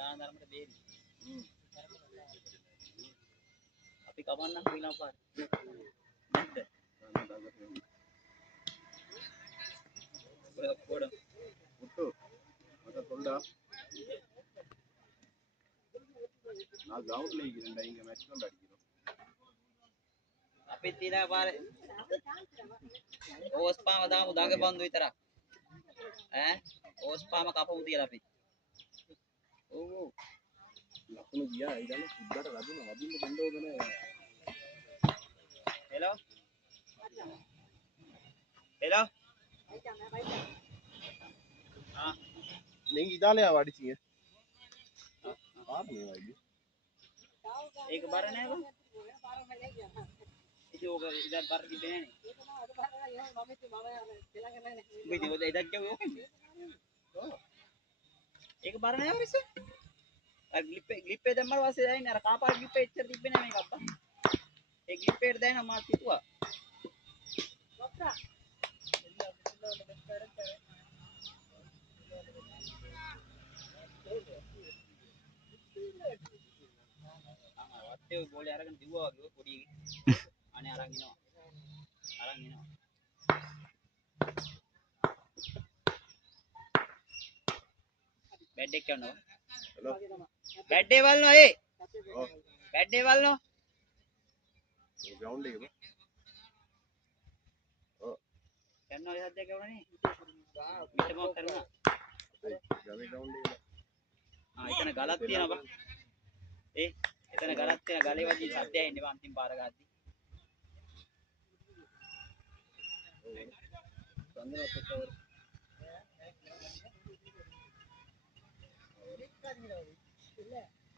දාන ධර්මයට බේරි. අපි කමන්න කොයිනම් පාර. නැද්ද? පොඩ முட்டு மொத்த சொல்டா நான் கிரவுண்ட்ல இருக்கிறேன்டா இங்க மேட்ச் கொண்டு அடிக்கிறோம் අපි තියලා පාරේ ඕස් පාම දාමු දාගේ බන්දු විතරක් ඈ ඕස් පාම කපමු තියලා අපි ඔව් ඔව් ලකුණු ගියා ඊළඟ සුද්දාට ලැබුණා වදින්න බඳ ඕනේ හෙලෝ හෙලෝ ආ நீங்க இதாலயா அடிச்சீங்க பாருங்க வைடி ඒක බර නෑ බං ඉතින් ඕක ඉතින් බර කිව්වේ නෑනේ මේ ඔය ඉතින් කියව ඕකනේ ඔව් ඒක බර නෑ වරිස අර ග්ලිප් එක දැම්මම වාසේ දැයිනේ අර කාපාර ග්ලිප් එක එච්චර තිබ්බේ නෑ මේක අප්පා ඒ ග්ලිප් එකට දැයිනා මාත් හිතුවා ඔක්සා වත්තේ බෝලේ අරගෙන දිව්වා වගේ පොඩි අනේ අරන් එනවා බැඩ් එක කරනවා හලෝ බැඩ් එක වල්නෝ ඒ බැඩ් එක වල්නෝ ග්‍රවුන්ඩ් එකේ ඔව් කරනවා ඒ සද්දයක් වුණානේ පිට මොකක් කරනවා ගමේ ග්‍රවුන්ඩ් එකේ එතන ගලක් තියෙනවා බං ඒ එතන ගලක් තියෙන ගලේ වගේ සද්දයක් එන්නේ බං අන්තිම පාර ගාද්දි සංගරත් එක්ක